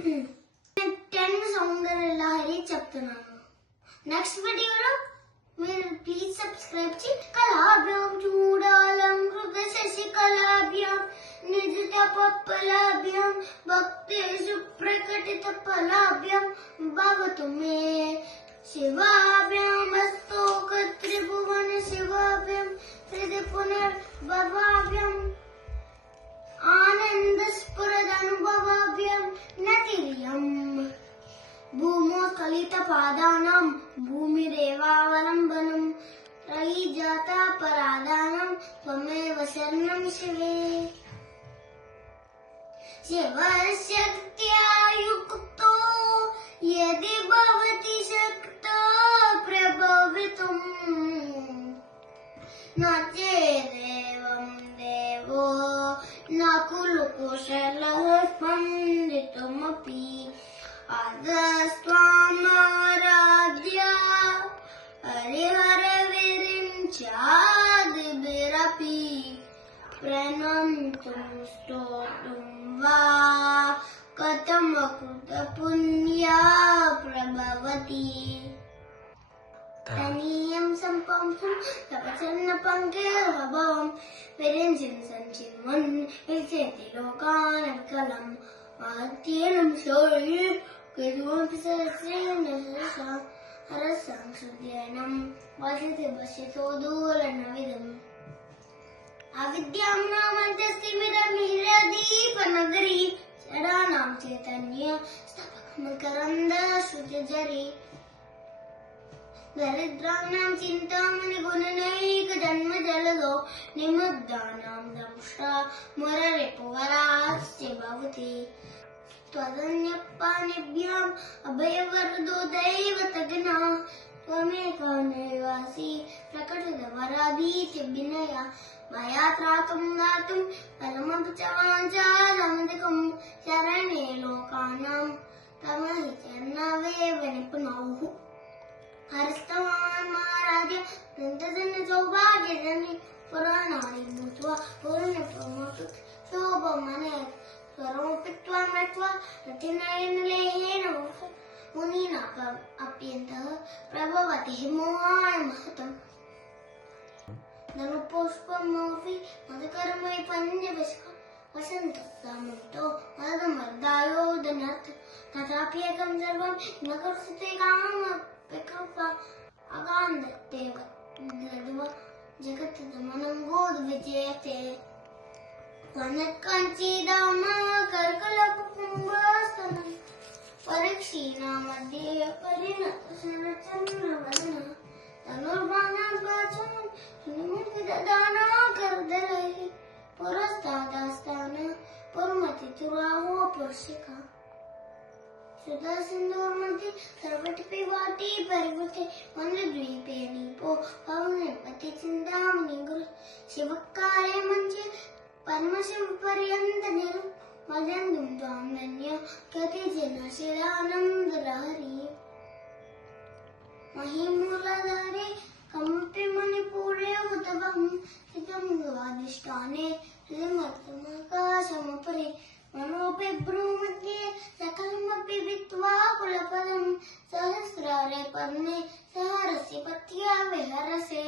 10 సౌందర్య లహరి చెప్తున్నాను. నెక్స్ట్ వీడియోలో మీరు ప్లీజ్ సబ్స్క్రైబ్ చేయండి. కళాభ్యాం చూడాలం హృదయ శశికళాభ్యాం నిజిత పప్పలాభ్యాం భక్తేషు ప్రకటిత ఫలాభ్యాం భవతు మే శివాభ్యాం అస్తోక త్రిభువన శివాభ్యాం హృదయ పునర్భవాభ్యాం ఆనంద స్ఫురదనుభవాభ్యాం నతిర్యం భూమో స్ఖలిత పాదానాం భూమిరేవావలంబనం త్రయీ జాత పరాదానం త్వమేవ శరణం శివే. శివశక్త్యా యుక్తో యది భవతి శక్తో ప్రభవితుం న చేదేవం దేవో న ఖలు కుశలః స్పందితుమపి అదస్త్వామారాధ్య హరిహర విరించాదిభిరపి ప్రణంతుం స్తోతుం వా కథమకృత పుణ్యా ప్రభవతి. తనీయం సంపంసం తపసన్న పంకేభవం విరించిం సంచిన్వన్ విచేతి లోకాన్ వికలం మహత్యేనం శౌర్య కేతువంపి సహస్రేణ సహసా హరసాం సుధ్యనం వసతి వశ్యతో దూరనవిదం అవిద్యాం నామంతస్తిమిరమిహిరదీపనగరీ శరాణాం చైతన్య స్తపకమకరంద శృతిజరీ దరిద్రాణాం చింతామణి గుణనైక జన్మ జలదో నిమగ్నానాం దంష్ట్రా మురరిపువరాస్య భవతి త్వదన్యపానిభ్యాం అభయవరదో దైవతగనా త్వమేక నివాసి ప్రకటిత వరాధీత్య వినయ మయా త్రాతుం దాతుం ఫలమపి చ వాంఛాదమధికం శరణే లోకానాం తమహి చరణవేవ నిపుణౌః హరిస్తవాన్మారాధ్య నందజన సౌభాగ్యజని పురాణాని భూత్వా పూర్ణప్రమోతు శోభమనే స్వరమపి త్వాం నత్వా రతినయనలేహేన మునీనా అప్యంతః ప్రభవతి మోహాయ మహతం ధనుపుష్పమోపి మధుకరమై పంచవిష్కం వసంతస్సామంతో మదమర్దాయోదనత్ తథాప్యేకం సర్వం న కర్షతే కామవికల్ప అగాంధత్తేవ దద్వ జగత్తమనం గోద్విజయతే వనత్కంచిదామ కర్కలపుంభస్తనం పరీక్షీణా మధ్యే పరిణత శరచంద్రవదన ధనుర్బాణాపాచం నిముద్విదదానా కర్దలై పురస్తాదాస్తాన పుర్మతి తురాహో పురుషికా సుధాసింధోర్మతి సర్వటిపి వాటి పరివృతే వంద్వీపే నీపో పవనపతి చింతామణి గురు శివకారే మంచి పరమశివ పర్యంత నిరు మజందుం త్వాం ధన్య కతి జన శిరానంద లహరి మహిమూలధారే కంపి మణిపూరే ఉతవం స్థితం స్వాదిష్టానే హృదయమర్థమాకాశముపరి మనోపి భ్రూమధ్యే సకలమపి విత్వా కులపదం సహస్రారే పద్మే సహరసి పత్యా విహరసే.